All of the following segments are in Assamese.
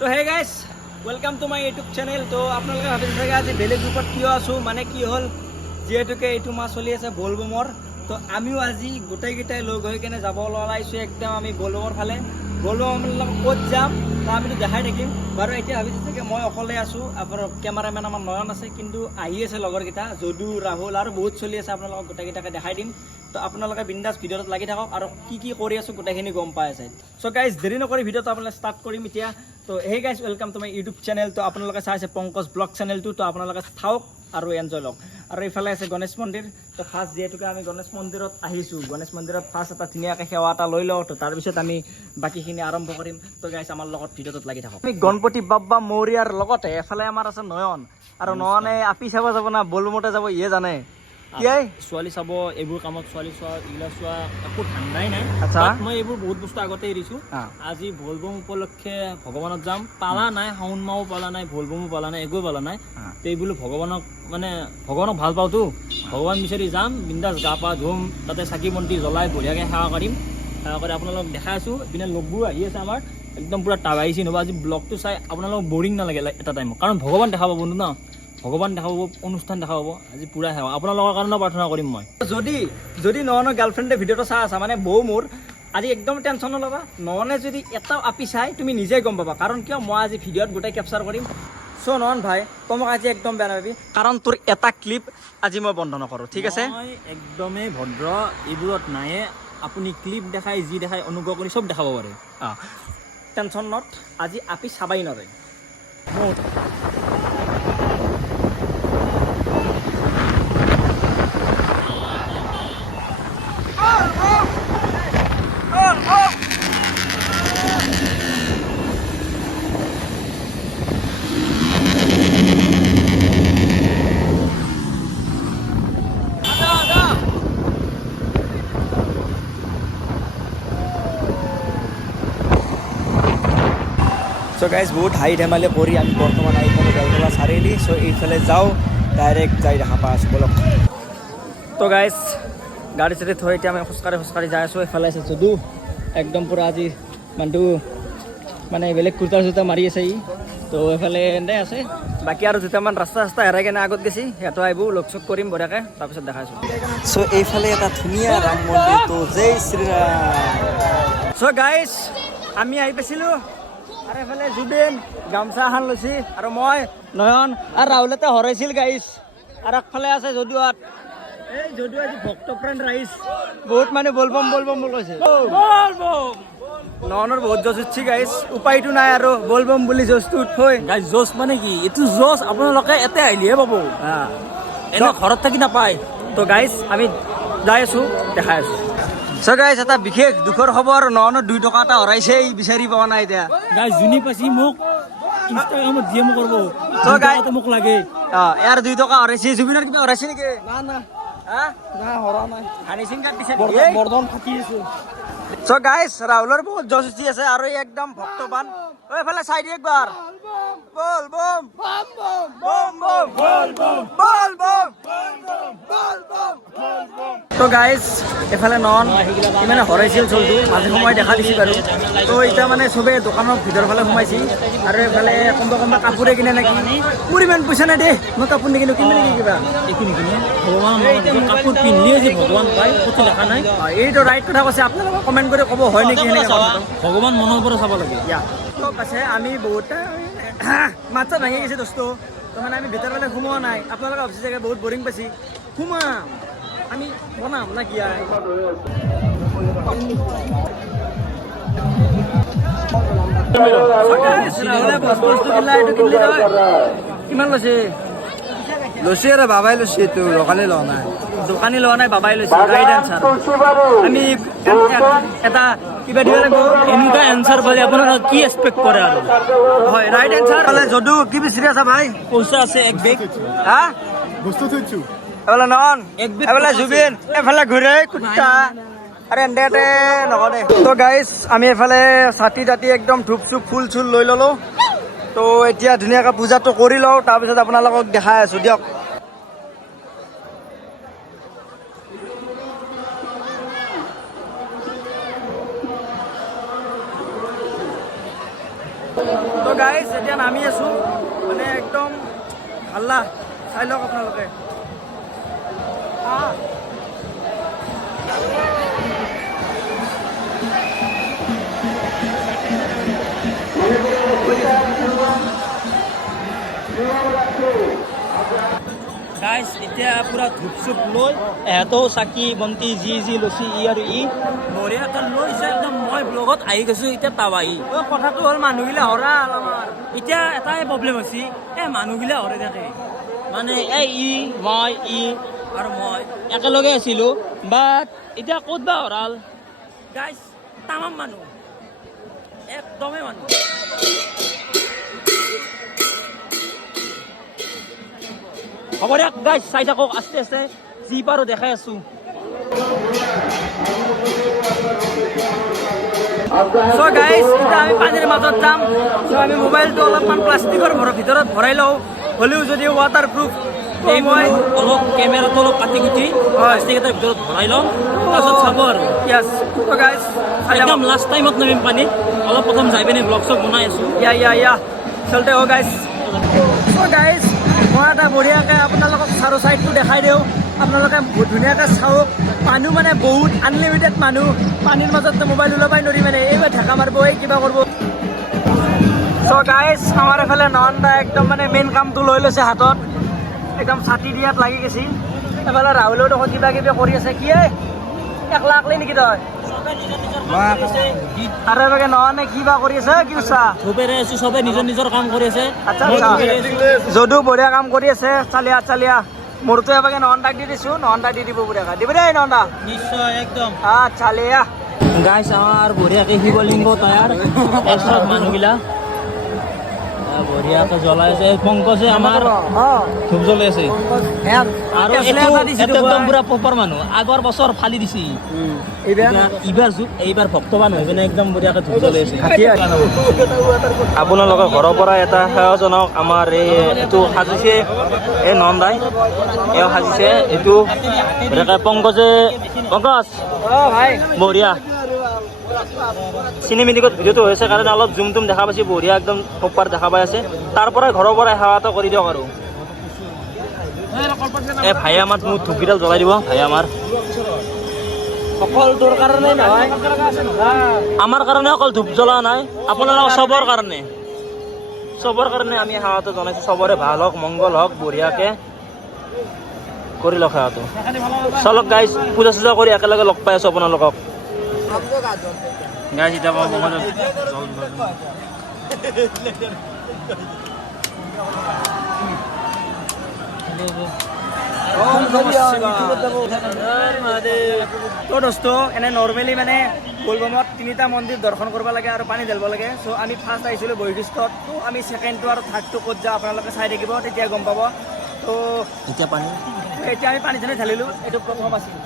তো hey guys welcome to my YouTube channel. তো আপোনালোকে ভাবিছে চাগে আজি বেলেগ গ্ৰুপত কিয় আছোঁ, মানে কি হ'ল যিহেতুকে এইটো মাহ চলি আছে বলবমৰ। তো আমিও আজি গোটেইকেইটাই লগ হৈ কেনে যাব ওলাইছোঁ একদম আমি বলবমৰ ফালে। বলবম ক'ত যাম তো আমিতো দেখাই থাকিম বাৰু। এতিয়া ভাবিছে চাগে মই অকলে আছোঁ, আপোনাৰ কেমেৰামেন আমাৰ নয়ন আছে, কিন্তু আহি আছে লগৰকেইটা যদু, ৰাহুল আৰু বহুত চলি আছে। আপোনালোকক গোটেইকেইটাকে দেখাই দিম। তো আপোনালোকে বিন্দাছ ভিডিঅ'ত লাগি থাকক আৰু কি কৰি আছোঁ গোটেইখিনি গম পাই আছে। চ' গাইজ দেৰি নকৰি ভিডিঅ'টো আপোনালোকে ষ্টাৰ্ট কৰিম এতিয়া। তো hey guys welcome to my YouTube channel. তো আপোনালোকে চাই আছে পংকজ ব্লগ চেনেলটো, তো আপোনালোকে থাকক আৰু এনজয় লওক। আৰু এইফালে আছে গণেশ মন্দিৰ। তো ফাৰ্ষ্ট যিহেতুকে আমি গণেশ মন্দিৰত আহিছোঁ, গণেশ মন্দিৰত ফাৰ্ষ্ট এটা ধুনীয়াকৈ সেৱা এটা লৈ লওঁ। তো তাৰপিছত আমি বাকীখিনি আৰম্ভ কৰিম। তো গাইজ আমাৰ লগত ভিডিঅ'টোত লাগি থাকক। আমি গণপতি বাপ্পা মৌৰিয়াৰ লগতে এফালে আমাৰ আছে নয়ন, আৰু নয়নে আপি চাব যাব না বলবমতে যাব, ইয়ে জানে ছোৱালী চাব, এইবোৰ কামত ছোৱালী চোৱা এইগিলা চোৱা একো ধান্দাই নাই। আচ্ছা, মই এইবোৰ বহুত বস্তু আগতে এৰিছোঁ। আজি ভলবম উপলক্ষে ভগৱানত যাম, পালা নাই, শাওণ মাহো পালা নাই, ভলবমো পালা নাই, একোৱে পালা নাই। তো এইবোৰ ভগৱানক ভগৱানক ভাল পাওঁতো, ভগৱান বিচাৰি যাম, বিন্দাছ গা পা ধুম, তাতে চাকি বন্তি জ্বলাই বঢ়িয়াকৈ সেৱা কৰিম। সেৱা কৰি আপোনালোকক দেখাই আছোঁ। ইপিনে লগবোৰ আহি আছে আমাৰ, একদম পূৰা টাৱাইছি নহ'ব। আজি ব্লগটো চাই আপোনালোকক বৰিং নালাগে এটা টাইমত, কাৰণ ভগৱান দেখা পাব ন, ভগৱান দেখা পাব, অনুষ্ঠান দেখা পাব। আজি পূৰা সেৱা আপোনালোকৰ কাৰণেও প্ৰাৰ্থনা কৰিম মই। যদি নয়নৰ গাৰ্লফ্ৰেণ্ডে ভিডিঅ'টো চাই আছা, মানে বৌ মোৰ, আজি একদম টেনশ্যন নল'বা। নয়নে যদি এটাও আপি চাই তুমি নিজে গম পাবা, কাৰণ কিয় মই আজি ভিডিঅ'ত গোটেই কেপচাৰ কৰিম। চ' নয়ন ভাই তই মোক আজি একদম বেয়া নাপাবি, কাৰণ তোৰ এটা ক্লিপ আজি মই বন্ধ নকৰোঁ, ঠিক আছে? মই একদমেই ভদ্ৰ, এইবোৰত নায়ে। আপুনি ক্লিপ দেখাই যি দেখাই অনুগ্ৰহ কৰি চব দেখাব পাৰে। টেনশ্যন নত, আজি আপি চাবাই নৰে মোৰ। চ' গাইজ বহুত হাঁহি ধেমালি কৰি আমি বৰ্তমান আহি পালোঁ বেলতলা চাৰিআলি। চ' এইফালে যাওঁ, ডাইৰেক্ট যাই দেখা পাই আছোঁ, বলক। তো গাইজ গাড়ী চাড়ী থৈ এতিয়া আমি খোজকাঢ়ি যাই আছোঁ। এইফালে আছে যদু, একদম পূৰা আজি মানুহটো মানে বেলেগ কুৰ্তা চুৰ্তা মাৰি আছে ই। তো এইফালে এনেই আছে, বাকী আৰু দুটামান ৰাস্তা হেৰাই কেনে আগত গৈছে, সিহঁতো আহিব, লগ চগ কৰিম বঢ়িয়াকৈ, তাৰপিছত দেখাইছোঁ। চ' এইফালে এটা ধুনীয়া ৰাম মন্দিৰ, তো জয় শ্ৰীৰাম। চ' গাইজ আমি আহি পাইছিলোঁ, আৰু এইফালে জুবিন গামোচা এখন লৈছি, আৰু মই নয়ন আৰু ৰাহুলতে হৰাইছিল গাইজ। আৰু আগফালে আছে যদুহঁত, এই যদু আজি ভক্ত ফ্ৰেণ্ড ৰাইজ, বহুত মানে বলবম কৈছে। নয়নৰ বহুত জোচ উঠছি গাইজ, উপায়টো নাই আৰু বলবম বুলি জোচটো উঠবই। গাইজ জোচ মানে কি, এইটো জোচ আপোনালোকে ইয়াতে আহিলেহে পাব, এনে ঘৰত থাকি নাপায়। তো গাইজ আমি যাই আছোঁ, দেখাই আছোঁ। চ' গাইজ এটা বিশেষ দুখৰ খবৰ, নয়নৰ 2 টকা এটা হৰাইছে, বিচাৰি পোৱা নাই এতিয়া। গাইজ যোনি পাইছি মোক ইনষ্টাগ্ৰামত DM কৰিব, তো গাইজ মোক লাগে। ইয়াৰ 2 টকা হৰাইছে, জুবিনৰ কিবা হৰাইছে নেকি? না হৰা নাই, হানিচিং কাৰ্ড দিছে। বৰ্তমান ফাটি আছে। চ' গাইজ ৰাহুলৰ বহুত জচ উঠি আছে, আৰু ই একদম ভক্তবান। এইফালে চাই দিয়ে একবাৰ, বল বম বম বম বল বম বল বম। তো গাইজ এইফালে নন ইমানে হৰাইছিল চলটো, মাজে সময় দেখা দিছিল বাৰু। তো এতিয়া মানে চবেই দোকানৰ ভিতৰৰ ফালে সোমাইছি, আৰু এইফালে কোনোবা কাপোৰে কিনে নেকি, মোৰ ইমান পইচা নাই দেই, মই কাপোৰ নিকিনো, কিনিব নেকি কিবা? একো নিকিনো, ভগৱান কাপোৰ পিন্ধিলে যে ভগৱান পায়, ক'তো দেখা নাই। এইটো ৰাইট কথা কৈছে, আপোনালোকে কমেণ্ট কৰি ক'ব হয় নেকি সেনেকৈ। ভগৱান মনৰ পৰা চাব লাগে। তো পাছে আমি বহুতে মাত্ৰ ভাঙি গৈছে দোস্তো, তো মানে আমি ভিতৰৰ ফালে সোমোৱা নাই। আপোনালোকে ভাবিছে চাগে বহুত বৰিং পাইছি, সোমাম আমি বনাম না কি আৰু। কিমান লৈছে? লৈছে আৰু বাবাই লৈছে, এইটো দোকানী লোৱা নাই। দোকানী লোৱা নাই, বাবাই লৈছে। Right answer. আমি এটা কিবা দিব লাগিব, এনেকুৱা এনচাৰ পালে আপোনালোকে কি এক্সপেক্ট কৰে আৰু? হয় ৰাইট এনচাৰ পালে। যদু কি বিচাৰি আছা ভাই? পইচা আছে এক বেগ, হা বস্তু থৈছো। এইফালে নন, এইফালে জুবিন, এইফালে ঘূৰে কুত্তা, আৰু এন্দেতে নকৰে। তো গাইজ আমি এইফালে ছাতি তাতি একদম ধূপ চুপ ফুল চুল লৈ ল'লোঁ। তো এতিয়া ধুনীয়াকৈ পূজাটো কৰি লওঁ, তাৰপিছত আপোনালোকক দেখাই আছোঁ দিয়ক। তো গাইজ এতিয়া নামি আছোঁ মানে একদম হাল্লা চাই লওক আপোনালোকে গাইজ এতিয়া পুৰা ধূপ চুপ লৈ এহেঁতেও চাকি বন্তি যি লৈছে ই আৰু ই বঢ়িয়াকৈ লৈছে একদম মই ব্লগত আহি গৈছোঁ এতিয়া তাৱাহি কথাটো হ'ল মানুহগিলা হৰা আমাৰ এতিয়া এটাই প্ৰব্লেম হৈছে মানুহগিলা হৰে থাকে মানে ই মই ই আৰু মই একেলগে আছিলোঁ বাট এতিয়া ক'ত বা হৰাল গাইজ তামাম মানুহ একদমেই মানুহ হ'ব দিয়ক গাইজ চাই থাকক আস্তে আস্তে যি পাৰোঁ দেখাই আছোঁ চ' গাইজ এতিয়া আমি পানীৰ মাজত যাম চ' আমি মোবাইলটো অলপমান প্লাষ্টিকৰ ভিতৰত ভৰাই লওঁ হ'লেও যদি ৱাটাৰ প্ৰুফ এই মই অলপ কেমেৰাটো অলপ কাটি কুটি প্লাষ্টিক এটাৰ ভিতৰত ভৰাই লওঁ তাৰপিছত চাব আৰু য়েছ চ' গাইজ একদম লাষ্ট টাইমত নামিম পানীত অলপ প্ৰথম যাই পিনে ব্লগ চগ বনাই আছোঁ ইয়া চলতে হ গাইজ চ' গাইজ মই এটা বঢ়িয়াকৈ আপোনালোকক চাৰো ছাইডটো দেখাই দিওঁ আপোনালোকে ধুনীয়াকৈ চাওক মানুহ মানে বহুত আনলিমিটেড মানুহ পানীৰ মাজত মোবাইল ওলাবই নোৱাৰি মানে এইবাৰ ঢাকা মাৰিব এই কিবা কৰিব চ' গাইজ আমাৰ এইফালে নন্দা একদম মানে মেইন কামটো লৈ লৈছে হাতত একদম ছাতি দিয়াত লাগি গৈছিল এইফালে ৰাহুলেও দেখোন কিবা কিবি কৰি আছে কি একলা আকলি নেকি তই আৰু এবাৰ নহনে কিবা কৰি আছে কি কৈছা চবেৰে আছোঁ চবে নিজৰ নিজৰ কাম কৰি আছে আচ্ছা যদিও বঢ়িয়া কাম কৰি আছে চালিয়া মোৰতো এবাৰ নন্দাক দি দিছোঁ নন্দা দি দিব বঢ়িয়া দিব দেই নন্দা নিশ্চয় একদম চালিয়া গাইছ আমাৰ বঢ়িয়াকৈ শিৱলিংগ তৈয়াৰ চব মানুহগিলা বঢ়িয়াকৈ জ্বলাই আছে পংকজে আমাৰ ধূপ জ্বলাই আছে আৰু একদম পুৰা প্ৰপাৰ মানুহ আগৰ বছৰ ফালি দিছে এইবাৰ ভক্তবান হৈ পিনে একদম বঢ়িয়াকৈ ধূপ জ্বলাই আছে আপোনালোকৰ ঘৰৰ পৰা এটা সেৱাজনক আমাৰ এইটো সাজিছে এই নন্দাই এওঁ সাজিছে এইটো পংকজে পংকজ বঢ়িয়া চিনেমেটিকত ভিডিঅ'টো হৈছে কাৰণে অলপ জুম টুম দেখা পাইছে বঢ়িয়া একদম প্ৰপাৰ দেখা পাই আছে তাৰ পৰাই ঘৰৰ পৰাই সেৱা এটা কৰি দিয়ক আৰু এই ভাই আমাৰ মোক ধূপকেইডাল জ্বলাই দিব ভাই আমাৰ অকল তোৰ কাৰণে নহয় আমাৰ কাৰণে অকল ধূপ জ্বলোৱা নাই আপোনালোকৰ চবৰ কাৰণে আমি সেৱাটো জনাইছোঁ চবৰে ভাল হওক মংগল হওক বঢ়িয়াকৈ কৰি লওক সেৱাটো চলক গাইজ পূজা চূজা কৰি একেলগে লগ পাই আছোঁ আপোনালোকক গাইজ এতিয়া তো দোস্ত এনে নৰ্মেলি মানে বলবমত 3টা মন্দিৰ দৰ্শন কৰিব লাগে আৰু পানী ঢালিব লাগে চ' আমি ফাৰ্ষ্ট আহিছিলোঁ বৈশিষ্ট্যত তো আমি ছেকেণ্ডটো আৰু থাৰ্ডটো ক'ত যাওঁ আপোনালোকে চাই থাকিব তেতিয়া গম পাব তো এতিয়া আমি পানী চানী ঢালিলোঁ এইটো প্ৰথম আছিল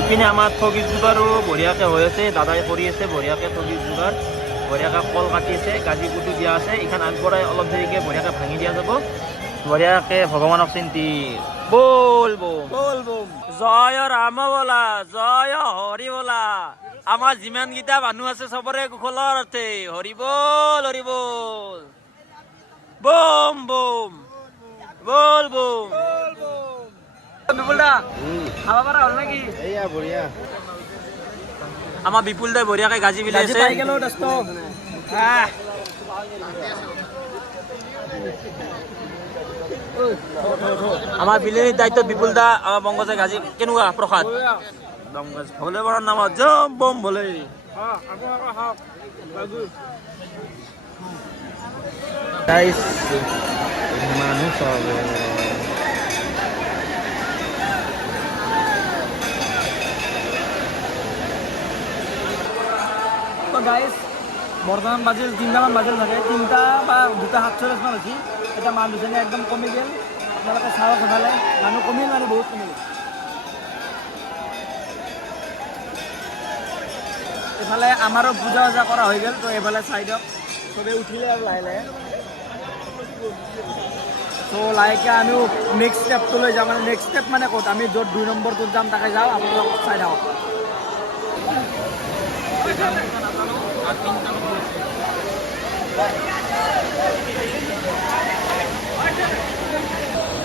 ইপিনে আমাৰ ঠগিৰ যোগাৰো বঢ়িয়াকৈ হৈ আছে দাদাই কৰি আছে বঢ়িয়াকৈ ঠগিৰ যোগাৰ বঢ়িয়াকৈ কল কাটি আছে গাজি কুটি দিয়া আছে এইখন আগবঢ়াই অলপ দেৰিকৈ বঢ়িয়াকৈ ভাঙি দিয়া যাব বঢ়িয়াকৈ ভগৱানক চিন্তি বল বম জয় ৰাম বোলা জয় হৰি বোলা আমাৰ যিমানকেইটা মানুহ আছে চবৰে কুশলৰ অৰ্থে হৰি বল বম বম বল বম বিপুল দা খাব পাৰা হ'ল নেকি বঢ়িয়া আমাৰ বিপুল দাই বঢ়িয়াকৈ গাজি বিলাইছে আমাৰ বিলেনিৰ দায়িত্বত বিপুল দা আমাৰ পংকজে গাজি কেনেকুৱা প্ৰসাদ ভলে বৰৰ নামত জম বম ভলে মানুহ চব গাইজ বৰ্তমান বাজিল 3টামান বাজিল থাকে 3টা বা 2টা 47 মান হৈছে এতিয়া মানুহ দুজনী একদম কমি গ'ল আপোনালোকে চাওক সেইফালে মানুহ কমিল মানে বহুত কমিল এইফালে আমাৰো পূজা চূজা কৰা হৈ গ'ল তো এইফালে চাই দিয়ক চবেই উঠিলে আৰু লাহে লাহে তো লাহেকৈ আমিও নেক্সট ষ্টেপটোলৈ যাওঁ মানে নেক্সট ষ্টেপ মানে ক'ত আমি য'ত 2 নম্বৰটোত যাম তাকে যাওঁ আপোনালোকক চাই থাকক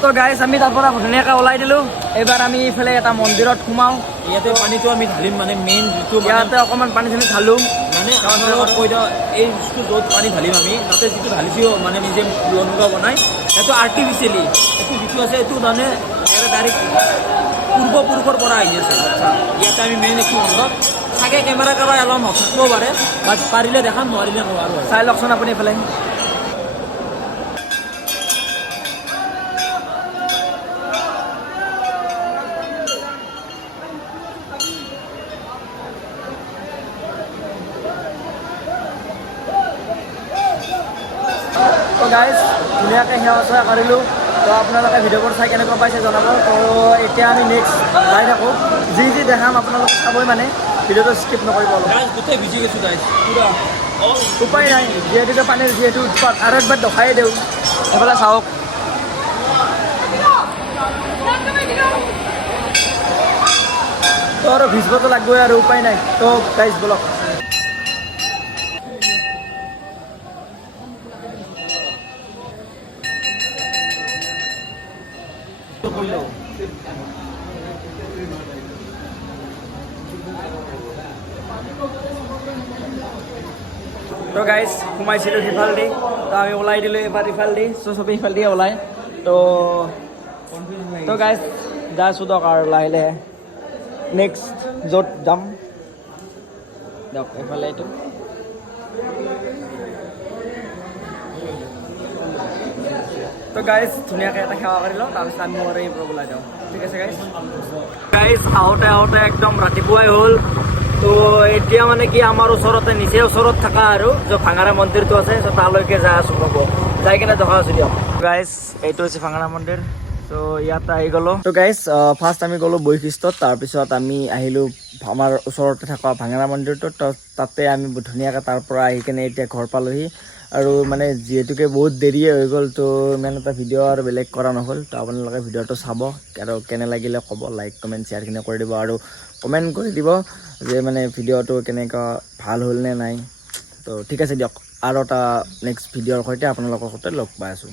তো গাইজ আমি তাৰ পৰা ধুনীয়াকৈ ওলাই দিলোঁ। এইবাৰ আমি এইফালে এটা মন্দিৰত সোমাওঁ। ইয়াতে পানীটো আমি ঢালিম, মানে মেইন যিটো ইয়াতে অকণমান পানী চানী ঢালোঁ। মানে আপোনালোকক কৈ দিওঁ, এই যিটো য'ত পানী ঢালিম আমি, তাতে যিটো ঢালিছোঁ মানে নিজে লংকা বনাই, সেইটো আৰ্টিফিচিয়েলি, এইটো যিটো আছে এইটো মানে ডাইৰেক্ট পূৰ্বপুৰুষৰ পৰা আহি আছে। ইয়াতে আমি মেইন একো মণ্ডপ চাগে কেমেৰা কাৰোবাৰ অলপ নথাকিবও পাৰে, বাট পাৰিলে দেখাম, নোৱাৰিলে নোৱাৰোঁ আৰু। চাই লওকচোন আপুনি এইফালে। তো গাইজ ধুনীয়াকৈ সেৱা চেৱা কৰিলোঁ। তো আপোনালোকে ভিডিঅ'বোৰ চাই কেনেকুৱা পাইছে জনাব। তো এতিয়া আমি নেক্সট যাই থাকোঁ। যি যি দেখাম আপোনালোকে চাবই, মানে ভিডিঅ'টো স্কিপ নকৰিব অলপ। গোটেই ভিজি গৈছোঁ গাইজ পুৰা। উপায় নাই, যিহেতুকে পানীৰ যিহেতু উৎপাত, আৰু একবাৰ দেখাই দিওঁ। এইফালে চাওক, তো আৰু ভিজিবতো লাগবই আৰু উপায় নাই। তো গাইজ বলক। তো গাইজ সোমাইছিলোঁ সিফালেদি, তো আমি ওলাই দিলোঁ এবাৰ ইফালেদি, চবেই ইফালেদি ওলাই। তো গাইজ যাই আছোঁ দিয়ক আৰু লাহে লাহে নেক্সট য'ত যাম দিয়ক। এইফালে এইটো তো গাইজ ধুনীয়াকৈ এটা সেৱা কৰি লওঁ, তাৰপিছত আমি আৰু এই পৰা ওলাই যাওঁ। ঠিক আছে গাইজ। গাইজ আহোঁতে আহোঁতে একদম ৰাতিপুৱাই হ'ল। তো এতিয়া মানে কি আমাৰ ওচৰতে নিচে ওচৰত থকা আৰু য'ত ভাঙাৰা মন্দিৰটো আছে, ত' তালৈকে যাই আছোঁ। হ'ব, যাই কিনে দেখা আছোঁ দিয়ক। গাইজ এইটো হৈছে ভাঙাৰা মন্দিৰ। তো ইয়াতে আহি গ'লোঁ। তো গাইজ ফাৰ্ষ্ট আমি গ'লোঁ বৈশিষ্ট্যত, তাৰপিছত আমি আহিলোঁ আমাৰ ওচৰতে থকা ভাঙাৰা মন্দিৰটোত। তো তাতে আমি ধুনীয়াকৈ তাৰ পৰা আহি কিনে এতিয়া ঘৰ পালোহি। আৰু মানে যিহেতুকে বহুত দেৰিয়ে হৈ গ'ল, তো ইমান এটা ভিডিঅ' আৰু বেলেগ কৰা নহ'ল। তো আপোনালোকে ভিডিঅ'টো চাব আৰু কেনে লাগিলে ক'ব, লাইক কমেণ্ট শ্বেয়াৰখিনি কৰি দিব, আৰু কমেণ্ট কৰি দিব যে মানে ভিডিঅ'টো কেনেকুৱা ভাল হ'ল নে নাই। তো ঠিক আছে দিয়ক, আৰু এটা নেক্সট ভিডিঅ'ৰ সৈতে আপোনালোকৰ সৈতে লগ পাই আছোঁ।